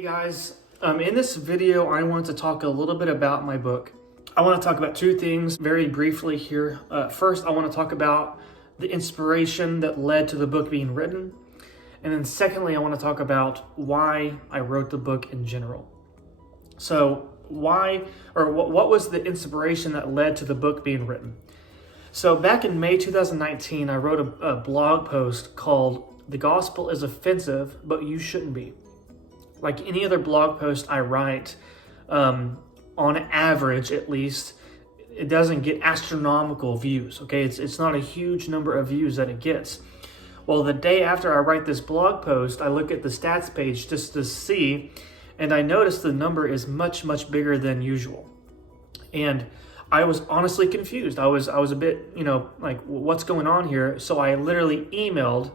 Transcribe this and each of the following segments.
Hey guys, in this video I want to talk a little bit about my book. I want to talk about two things very briefly here. First, I want to talk about the inspiration that led to the book being written. And then secondly, I want to talk about why I wrote the book in general. So what was the inspiration that led to the book being written? So back in May 2019, I wrote a blog post called "The Gospel is Offensive, but You Shouldn't Be." Like any other blog post I write, on average at least, it doesn't get astronomical views, okay? It's not a huge number of views that it gets. Well, the day after I write this blog post, I look at the stats page just to see, and I noticed the number is much, much bigger than usual. And I was honestly confused. I was a bit, like, what's going on here? So I literally emailed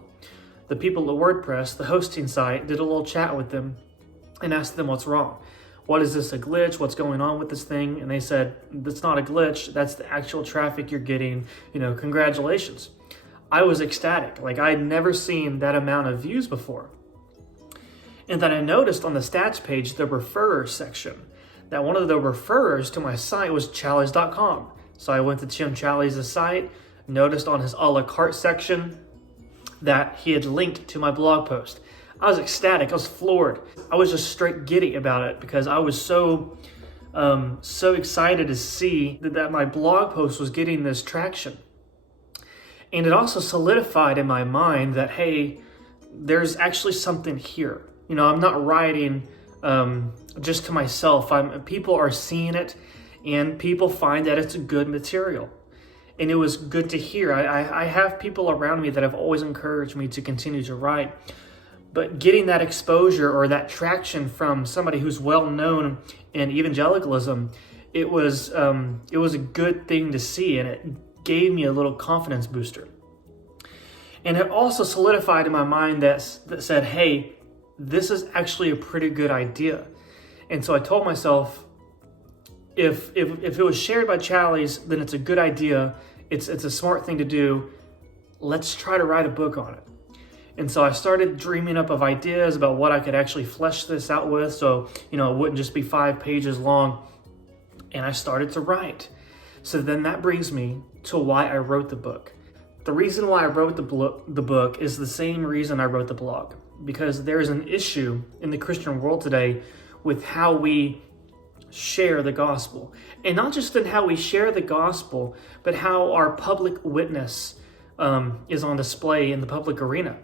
the people at WordPress, the hosting site, did a little chat with them, and asked them what's wrong. What is this, a glitch? What's going on with this thing? And they said, that's not a glitch. That's the actual traffic you're getting. Congratulations. I was ecstatic. Like, I'd never seen that amount of views before. And then I noticed on the stats page, the referrer section, that one of the referrers to my site was Challies.com. So I went to Tim Challies' site, noticed on his a la carte section that he had linked to my blog post. I was ecstatic. I was floored. I was just straight giddy about it because I was so excited to see that my blog post was getting this traction. And it also solidified in my mind that, hey, there's actually something here. I'm not writing just to myself. People are seeing it, and people find that it's good material. And it was good to hear. I have people around me that have always encouraged me to continue to write. But getting that exposure or that traction from somebody who's well known in evangelicalism, it was a good thing to see, and it gave me a little confidence booster. And it also solidified in my mind that said, hey, this is actually a pretty good idea. And so I told myself, if it was shared by Challies, then it's a good idea. It's a smart thing to do. Let's try to write a book on it. And so I started dreaming up of ideas about what I could actually flesh this out with, so it wouldn't just be 5 pages long. And I started to write. So then that brings me to why I wrote the book. The reason why I wrote the book is the same reason I wrote the blog, because there's an issue in the Christian world today with how we share the gospel. And not just in how we share the gospel, but how our public witness is on display in the public arena.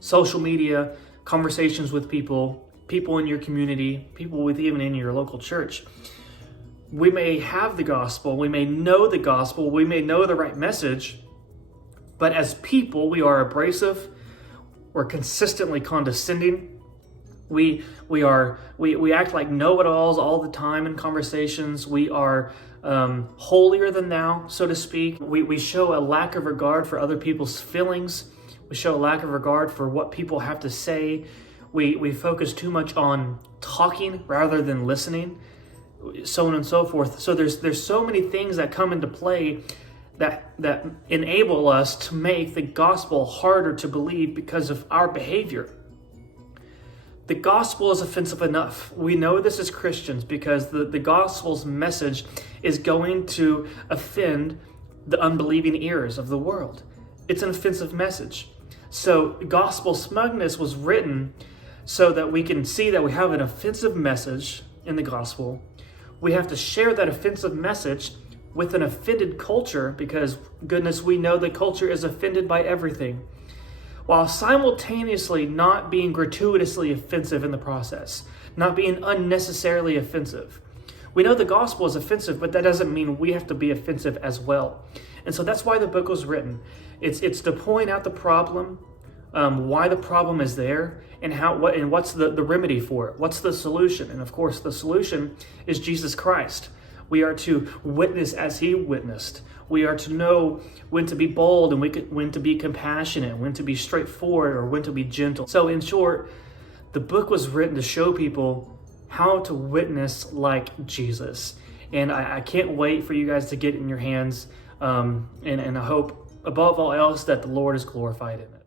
Social media, conversations with people in your community, people even in your local church. We may have the gospel, we may know the gospel, we may know the right message, but as people, we are abrasive, we're consistently condescending, we act like know-it-alls all the time in conversations, we are holier than thou, so to speak. We show a lack of regard for other people's feelings. We show a lack of regard for what people have to say. We focus too much on talking rather than listening, so on and so forth. So there's so many things that come into play that enable us to make the gospel harder to believe because of our behavior. The gospel is offensive enough. We know this as Christians because the gospel's message is going to offend the unbelieving ears of the world. It's an offensive message. So Gospel Smugness was written so that we can see that we have an offensive message in the gospel. We have to share that offensive message with an offended culture because, goodness, we know the culture is offended by everything, while simultaneously not being gratuitously offensive in the process, not being unnecessarily offensive. We know the gospel is offensive, but that doesn't mean we have to be offensive as well. And so that's why the book was written. It's to point out the problem, why the problem is there, and what's the remedy for it. What's the solution? And of course, the solution is Jesus Christ. We are to witness as he witnessed. We are to know when to be bold and when to be compassionate, when to be straightforward, or when to be gentle. So in short, the book was written to show people how to witness like Jesus. And I can't wait for you guys to get it in your hands. And I hope, above all else, that the Lord is glorified in it.